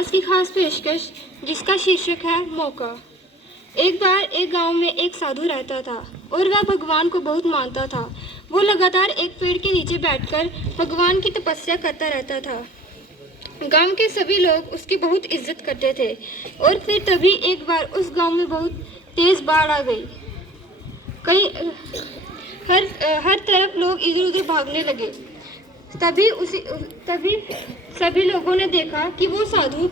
आज की खास पेशकश जिसका शीर्षक है मौका। एक बार एक गांव में एक साधु रहता था और वह भगवान को बहुत मानता था। वो लगातार एक पेड़ के नीचे बैठकर भगवान की तपस्या करता रहता था। गांव के सभी लोग उसकी बहुत इज्जत करते थे। और फिर तभी एक बार उस गांव में बहुत तेज बाढ़ आ गई। कई हर तरफ लोग इधर उधर भागने लगे। तभी सभी लोगों ने देखा कि वो साधु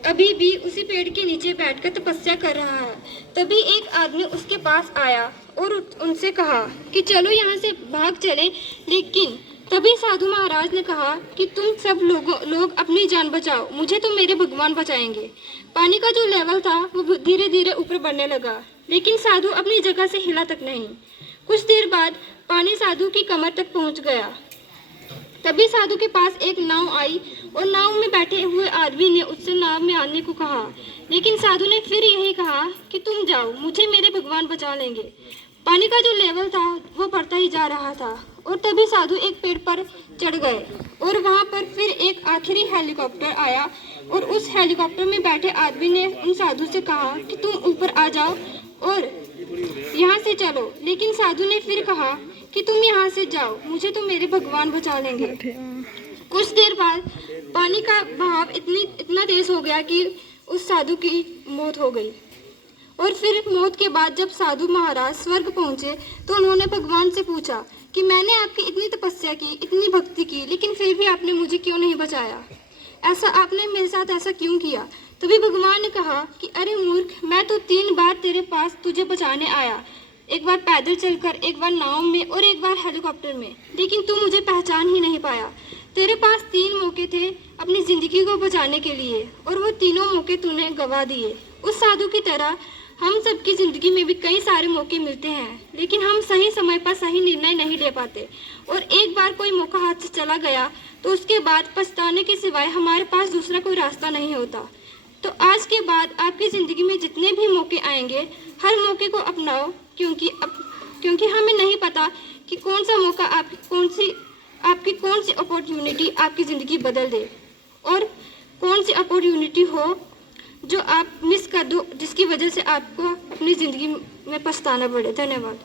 अभी भी उसी पेड़ के नीचे बैठकर तपस्या कर रहा है। तभी एक आदमी उसके पास आया और उनसे कहा कि चलो यहाँ से भाग चलें। लेकिन तभी साधु महाराज ने कहा कि तुम सब लोग अपनी जान बचाओ, मुझे तो मेरे भगवान बचाएंगे। पानी का जो लेवल था वो धीरे धीरे ऊपर बढ़ने लगा, लेकिन साधु अपनी जगह से हिला तक नहीं। कुछ देर बाद पानी साधु की कमर तक पहुंच गया। तभी साधु के पास एक नाव आई और नाव में बैठे हुए आदमी ने उससे नाव में आने को कहा, लेकिन साधु ने फिर यही कहा कि तुम जाओ, मुझे मेरे भगवान बचा लेंगे। पानी का जो लेवल था वो बढ़ता ही जा रहा था और तभी साधु एक पेड़ पर चढ़ गए और वहां पर फिर एक आखिरी हेलीकॉप्टर आया और उस हेलीकॉप्टर में बैठे आदमी ने उन साधु से कहा कि तुम ऊपर आ जाओ और यहाँ से चलो। लेकिन साधु ने फिर कहा कि तुम यहाँ से जाओ, मुझे तो मेरे भगवान बचा लेंगे। कुछ देर बाद पानी का बहाव इतना तेज हो गया कि उस साधु की मौत हो गई। और फिर मौत के बाद जब साधु महाराज स्वर्ग पहुंचे तो उन्होंने भगवान से पूछा कि मैंने आपकी इतनी तपस्या की, इतनी भक्ति की, लेकिन फिर भी आपने मुझे क्यों नहीं बचाया? ऐसा आपने मेरे साथ ऐसा क्यों किया? तभी भगवान ने कहा कि अरे मूर्ख, मैं तो 3 बार तेरे पास तुझे बचाने आया, एक बार पैदल चलकर, एक बार नाव में और एक बार हेलीकॉप्टर में, लेकिन तू मुझे पहचान ही नहीं पाया। तेरे पास 3 मौके थे अपनी जिंदगी को बचाने के लिए और वो तीनों मौके तूने गवा दिए। उस साधु की तरह हम सबकी जिंदगी में भी कई सारे मौके मिलते हैं, लेकिन हम सही समय पर सही निर्णय नहीं ले पाते और एक बार कोई मौका हाथ से चला गया तो उसके बाद पछताने के सिवाय हमारे पास दूसरा कोई रास्ता नहीं होता। तो आज के बाद आपकी ज़िंदगी में जितने भी मौके आएंगे, हर मौके को अपनाओ, क्योंकि हमें नहीं पता कि कौन सा मौका आपकी कौन सी अपॉर्चुनिटी आपकी ज़िंदगी बदल दे और कौन सी अपॉर्चुनिटी हो जो आप मिस कर दो, जिसकी वजह से आपको अपनी ज़िंदगी में पछताना पड़े। धन्यवाद।